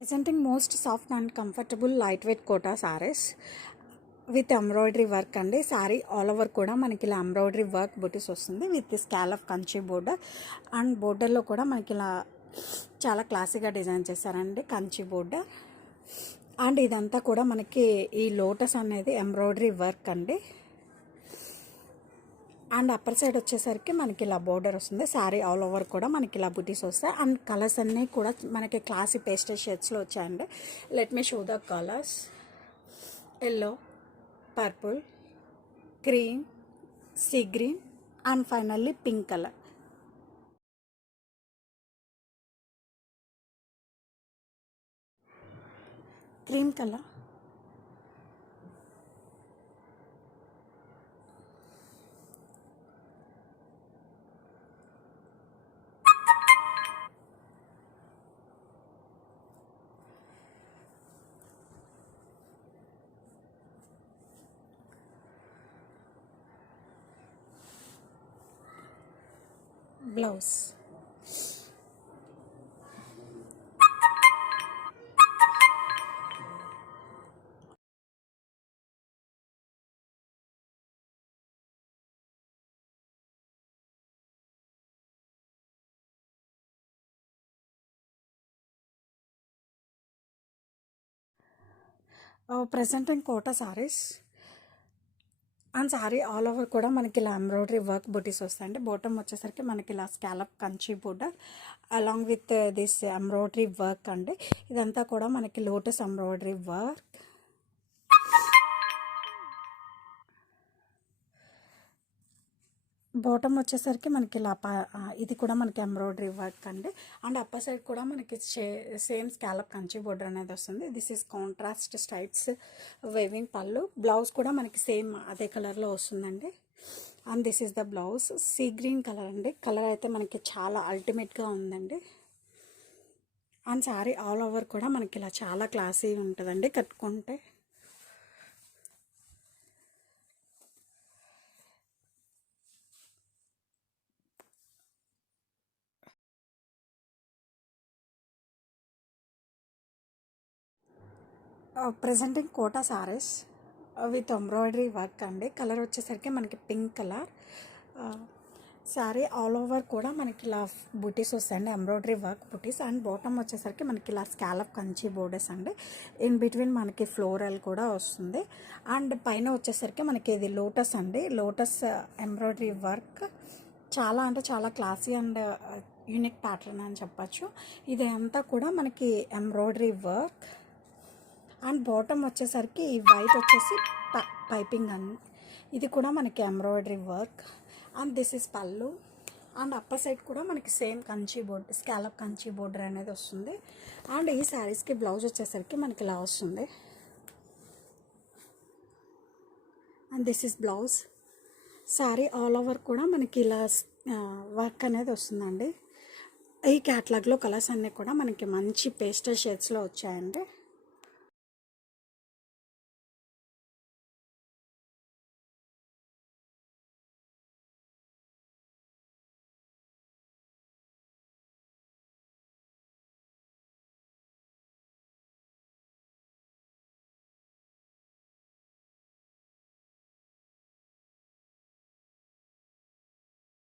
Presenting most soft and comfortable lightweight kota sarees with embroidery work అండి. Sorry all over కూడా మనకి ఇలా embroidery work బుటీస్ వస్తుంది with scallop Kanchi border and బోర్డర్లో కూడా మనకి ఇలా చాలా క్లాసీగా డిజైన్ చేశారండి కంచి బోర్డర్. అండ్ ఇదంతా కూడా మనకి ఈ లోటస్ అనేది ఎంబ్రాయిడరీ వర్క్ అండి. అండ్ అప్పర్ సైడ్ వచ్చేసరికి మనకి ఇలా బోర్డర్ వస్తుంది. శారీ ఆల్ ఓవర్ కూడా మనకి ఇలా బుటీస్ వస్తాయి. అండ్ కలర్స్ అన్నీ కూడా మనకి క్లాసీ పేస్టల్ షేడ్స్లో వచ్చాయండి. Let me show the colours. Yellow, purple, cream, sea green and finally pink colour. Cream colour, blouse. Presenting Kota saris and sari all over కూడా మనకి ఇలా ఎంబ్రాయిడరీ వర్క్ బుటీస్ వస్తాయండి. బాటమ్ వచ్చేసరికి మనకి ఇలా scallop Kanchi border along with this embroidery work అండి. ఇదంతా కూడా మనకి లోటస్ ఎంబ్రాయిడరీ వర్క్. బాటమ్ వచ్చేసరికి మనకి ఇలా ఇది కూడా మనకి ఎంబ్రాయిడరీ వర్క్ అండి. అండ్ అప్పర్ సైడ్ కూడా మనకి సేమ్ స్కాలప్ కంచి బోర్డర్ అనేది వస్తుంది. దిస్ ఈస్ కాంట్రాస్ట్ స్టైప్స్ వేవింగ్ పళ్ళు. బ్లౌజ్ కూడా మనకి సేమ్ అదే కలర్లో వస్తుందండి. And this is the blouse. Sea green colour అండి. కలర్ అయితే మనకి చాలా అల్టిమేట్గా ఉందండి. అండ్ సారీ ఆల్ ఓవర్ కూడా మనకి ఇలా చాలా క్లాసీ ఉంటుందండి కట్టుకుంటే. Presenting Kota saris with embroidery work అండి. కలర్ వచ్చేసరికి మనకి pink colour. Sari all over కూడా మనకి ఇలా బుటీస్ వస్తాయండి, embroidery work butis. And bottom వచ్చేసరికి మనకి ఇలా స్కాలప్ కంచి బోర్డర్స్ అండి. ఇన్ బిట్వీన్ మనకి ఫ్లోరల్ కూడా వస్తుంది. అండ్ పైన వచ్చేసరికి మనకి ఇది లోటస్ అండి. లోటస్ ఎంబ్రాయిడరీ వర్క్ చాలా అంటే చాలా క్లాసీ అండ్ యూనిక్ ప్యాటర్న్ అని చెప్పచ్చు. ఇది అంతా కూడా మనకి ఎంబ్రాయిడరీ వర్క్. అండ్ బాటమ్ వచ్చేసరికి ఈ వైట్ వచ్చేసి పైపింగ్ అండి. ఇది కూడా మనకి embroidery work. And this is పళ్ళు. అండ్ అప్పర్ సైడ్ కూడా మనకి same Kanchi border scallop Kanchi border అనేది వస్తుంది. అండ్ ఈ శారీస్కి బ్లౌజ్ వచ్చేసరికి మనకి ఇలా వస్తుంది. And this is blouse. Sari all over కూడా మనకి ఇలా వర్క్ అనేది వస్తుందండి. ఈ క్యాటలాగ్లో కలర్స్ అన్నీ కూడా మనకి మంచి పేస్టల్ షేడ్స్లో వచ్చాయండి.